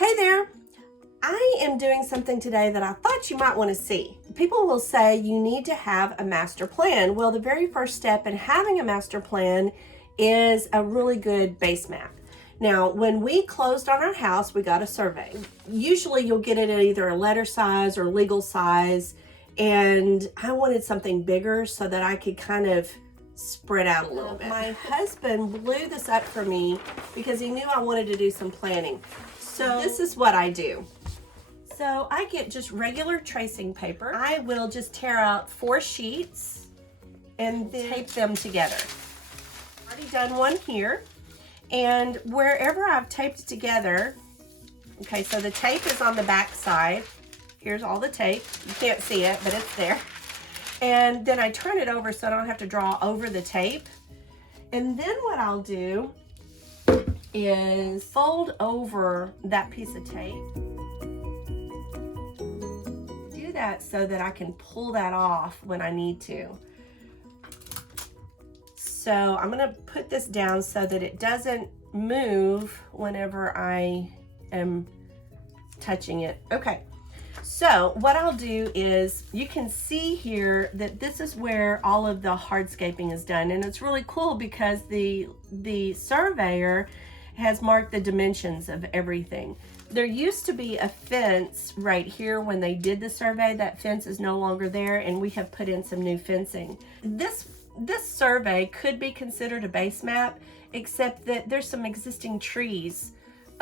Hey there! I am doing something today that I thought you might want to see. People will say you need to have a master plan. Well, the very first step in having a master plan is a really good base map. Now, when we closed on our house, we got a survey. Usually you'll get it at either a letter size or legal size, and I wanted something bigger so that I could kind of spread out a little bit. My husband blew this up for me because he knew I wanted to do some planning. So this is what I do. So I get just regular tracing paper. I will just tear out 4 sheets and then tape them together. I've already done one here. And wherever I've taped together, okay, so the tape is on the back side. Here's all the tape. You can't see it, but it's there. And then I turn it over so I don't have to draw over the tape. And then what I'll do is fold over that piece of tape. Do that so that I can pull that off when I need to. So I'm gonna put this down so that it doesn't move whenever I am touching it. Okay, so what I'll do is, you can see here that this is where all of the hardscaping is done, and it's really cool because the surveyor has marked the dimensions of everything. There used to be a fence right here when they did the survey. That fence is no longer there, and we have put in some new fencing. This survey could be considered a base map, except that there's some existing trees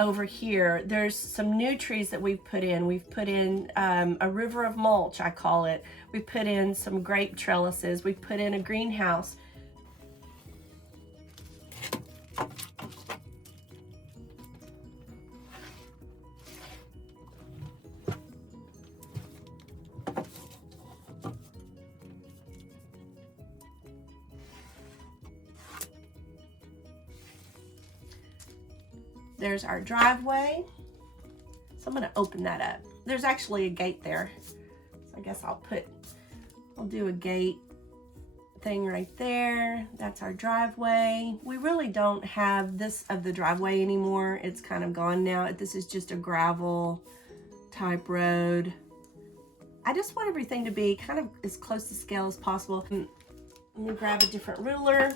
over here. There's some new trees that we've put in. We've put in a river of mulch, I call it. We put in some grape trellises. We put in a greenhouse. There's our driveway. So I'm gonna open that up. There's actually a gate there. So I guess I'll do a gate thing right there. That's our driveway. We really don't have this of the driveway anymore. It's kind of gone now. This is just a gravel type road. I just want everything to be kind of as close to scale as possible. Let me grab a different ruler.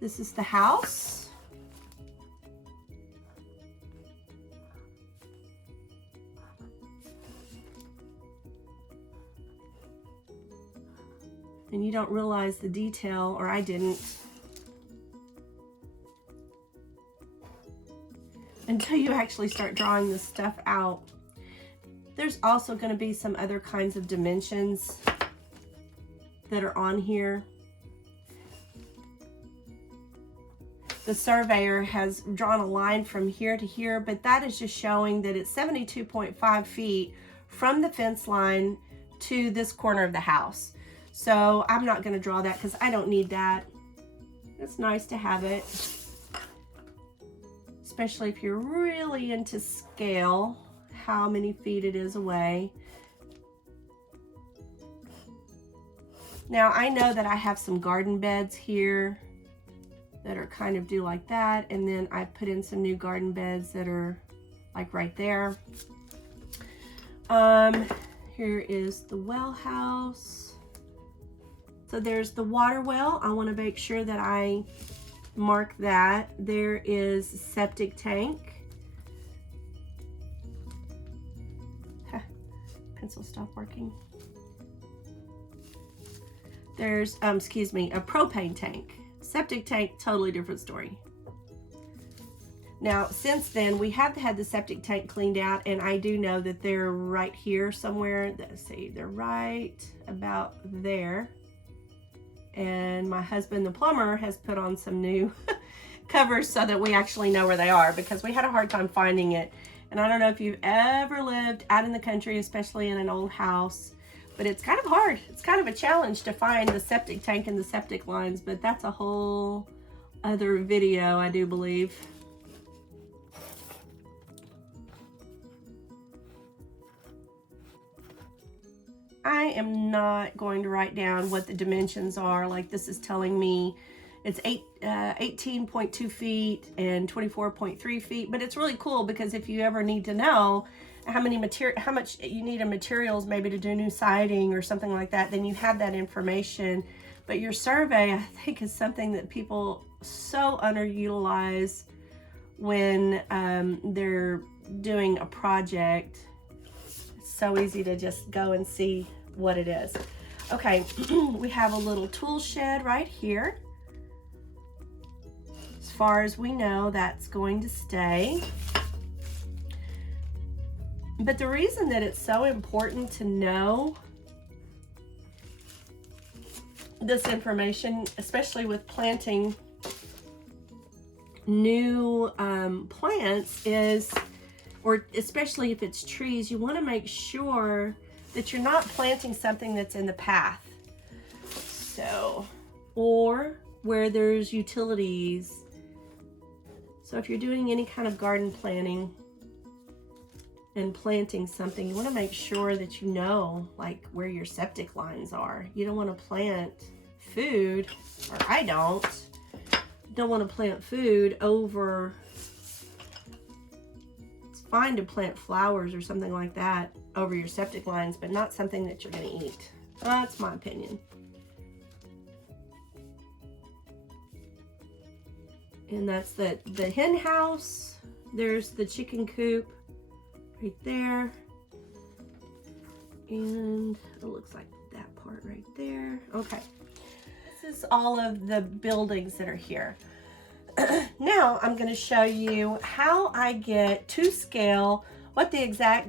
This is the house. And you don't realize the detail, or I didn't, until you actually start drawing this stuff out. There's also going to be some other kinds of dimensions that are on here. The surveyor has drawn a line from here to here, but that is just showing that it's 72.5 feet from the fence line to this corner of the house. So I'm not going to draw that because I don't need that. It's nice to have it, especially if you're really into scale, how many feet it is away. Now I know that I have some garden beds here that are kind of do like that, and then I put in some new garden beds that are like right there. Here is the well house. So there's the water well. I want to make sure that I mark that. There is septic tank. Pencil stopped working. There's a propane tank. Septic tank, totally different story. Now, since then, we have had the septic tank cleaned out, and I do know that they're right here somewhere. Let's see, they're right about there. And my husband, the plumber, has put on some new covers so that we actually know where they are, because we had a hard time finding it. And I don't know if you've ever lived out in the country, especially in an old house, but it's kind of hard. It's kind of a challenge to find the septic tank and the septic lines, but that's a whole other video, I do believe. I am not going to write down what the dimensions are. Like, this is telling me, It's 18.2 feet and 24.3 feet, but it's really cool because if you ever need to know how much you need of materials maybe to do new siding or something like that, then you have that information. But your survey, I think, is something that people so underutilize when they're doing a project. It's so easy to just go and see what it is. Okay, we have a little tool shed right here. As far as we know, that's going to stay. But the reason that it's so important to know this information, especially with planting new plants, is, or especially if it's trees, you want to make sure that you're not planting something that's in the path. So, or where there's utilities. So if you're doing any kind of garden planting and planting something, you want to make sure that you know like where your septic lines are. You don't want to plant food, or I don't want to plant food over. It's fine to plant flowers or something like that over your septic lines, but not something that you're going to eat. That's my opinion. And that's the hen house. There's the chicken coop right there. And it looks like that part right there. Okay. This is all of the buildings that are here. Now I'm going to show you how I get to scale what the exact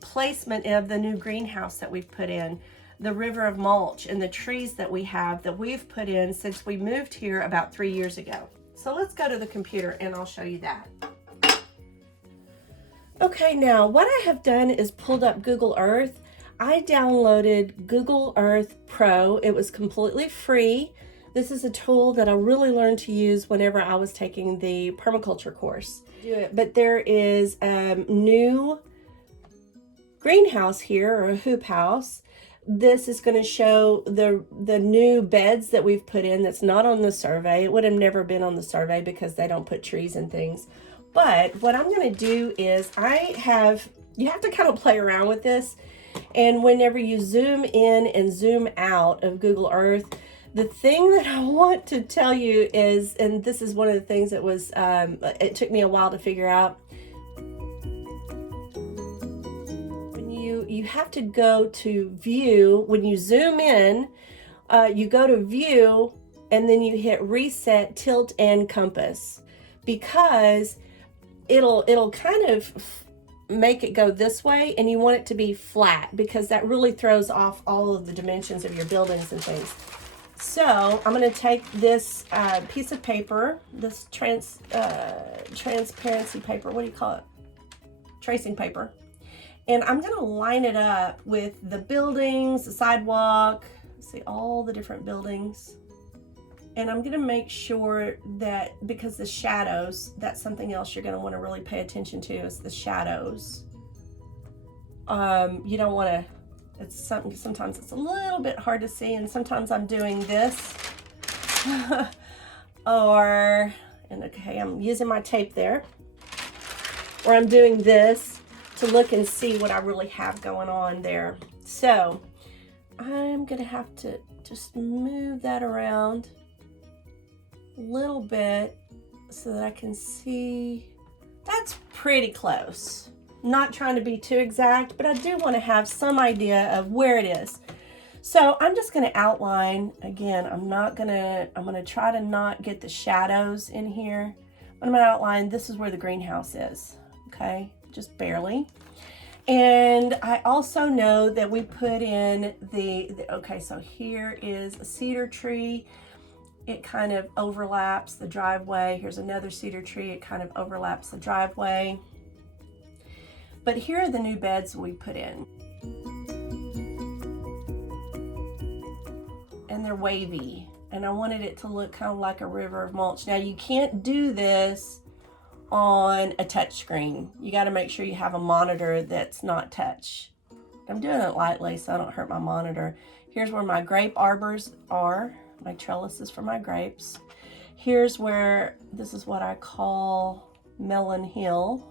placement of the new greenhouse that we've put in, the river of mulch, and the trees that we've put in since we moved here about 3 years ago. So let's go to the computer and I'll show you that. Okay, now what I have done is pulled up Google Earth. I downloaded Google Earth Pro. It was completely free. This is a tool that I really learned to use whenever I was taking the permaculture course. But there is a new greenhouse here, or a hoop house. This is going to show the new beds that we've put in that's not on the survey. It would have never been on the survey because they don't put trees and things. But what I'm going to do is you have to kind of play around with this. And whenever you zoom in and zoom out of Google Earth, the thing that I want to tell you is, and this is one of the things that was, it took me a while to figure out. When you have to go to view, when you zoom in, you go to view and then you hit reset, tilt, and compass, because it'll kind of make it go this way, and you want it to be flat because that really throws off all of the dimensions of your buildings and things. So I'm going to take this piece of paper, this transparency paper, what do you call it? Tracing paper. And I'm going to line it up with the buildings, the sidewalk, see all the different buildings. And I'm going to make sure that, because the shadows, that's something else you're going to want to really pay attention to, is the shadows. You don't want to, sometimes it's a little bit hard to see, and sometimes I'm doing this. Okay, I'm using my tape there. Or I'm doing this to look and see what I really have going on there. So I'm going to have to just move that around a little bit so that I can see. That's pretty close. Not trying to be too exact, but I do want to have some idea of where it is. So I'm just going to outline. Again, I'm going to try to not get the shadows in here. I'm going to outline, this is where the greenhouse is. Okay, just barely. And I also know that we put in okay, so here is a cedar tree. It kind of overlaps the driveway. Here's another cedar tree. It kind of overlaps the driveway. But here are the new beds we put in. And they're wavy. And I wanted it to look kind of like a river of mulch. Now, you can't do this on a touch screen. You got to make sure you have a monitor that's not touch. I'm doing it lightly so I don't hurt my monitor. Here's where my grape arbors are. My trellises for my grapes. Here's where, this is what I call Melon Hill.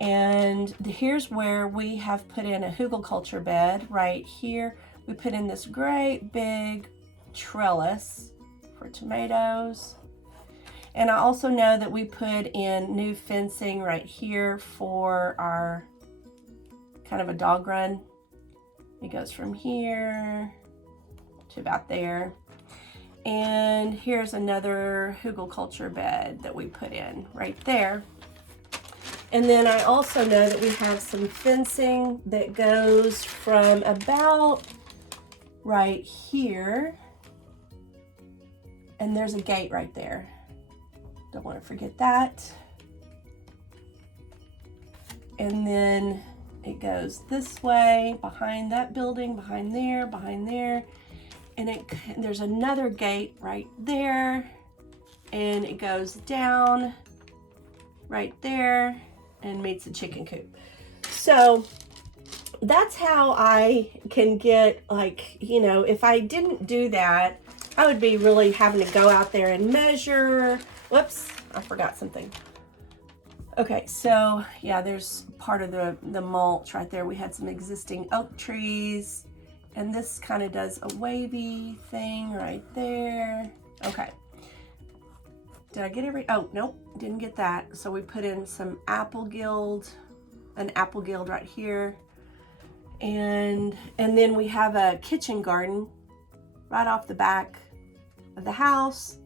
And here's where we have put in a hugelkultur bed right here. We put in this great big trellis for tomatoes. And I also know that we put in new fencing right here for our kind of a dog run. It goes from here to about there. And here's another hugelkultur bed that we put in right there. And then I also know that we have some fencing that goes from about right here. And there's a gate right there. Don't want to forget that. And then it goes this way, behind that building, behind there. And there's another gate right there. And it goes down right there and meets the chicken coop. So that's how I can get, like, you know, if I didn't do that, I would be really having to go out there and measure. Whoops, I forgot something. Okay, so yeah, there's part of the mulch right there. We had some existing oak trees, and this kind of does a wavy thing right there. Okay. Did I get oh, nope, didn't get that. So we put in some an apple guild right here. And then we have a kitchen garden right off the back of the house.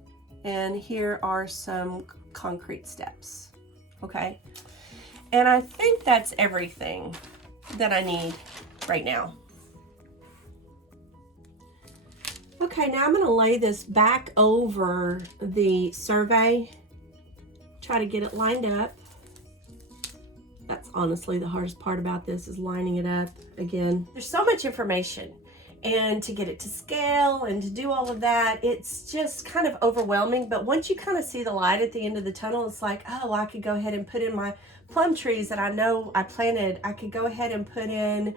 And here are some concrete steps, okay? And I think that's everything that I need right now. Okay, now I'm gonna lay this back over the survey, try to get it lined up. That's honestly the hardest part about this, is lining it up again. There's so much information, and to get it to scale and to do all of that, it's just kind of overwhelming. But once you kind of see the light at the end of the tunnel, it's like, oh, I could go ahead and put in my plum trees that I know I planted. I could go ahead and put in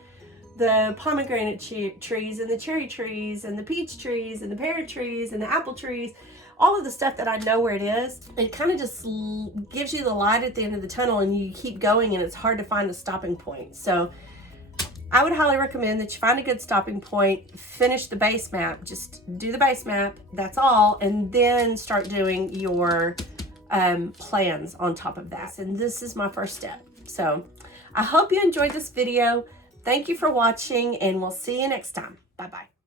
the pomegranate trees and the cherry trees and the peach trees and the pear trees and the apple trees, all of the stuff that I know where it is. It kind of just gives you the light at the end of the tunnel, and you keep going, and it's hard to find a stopping point. So I would highly recommend that you find a good stopping point, finish the base map, just do the base map, that's all, and then start doing your plans on top of that. And this is my first step. So I hope you enjoyed this video. Thank you for watching, and we'll see you next time. Bye-bye.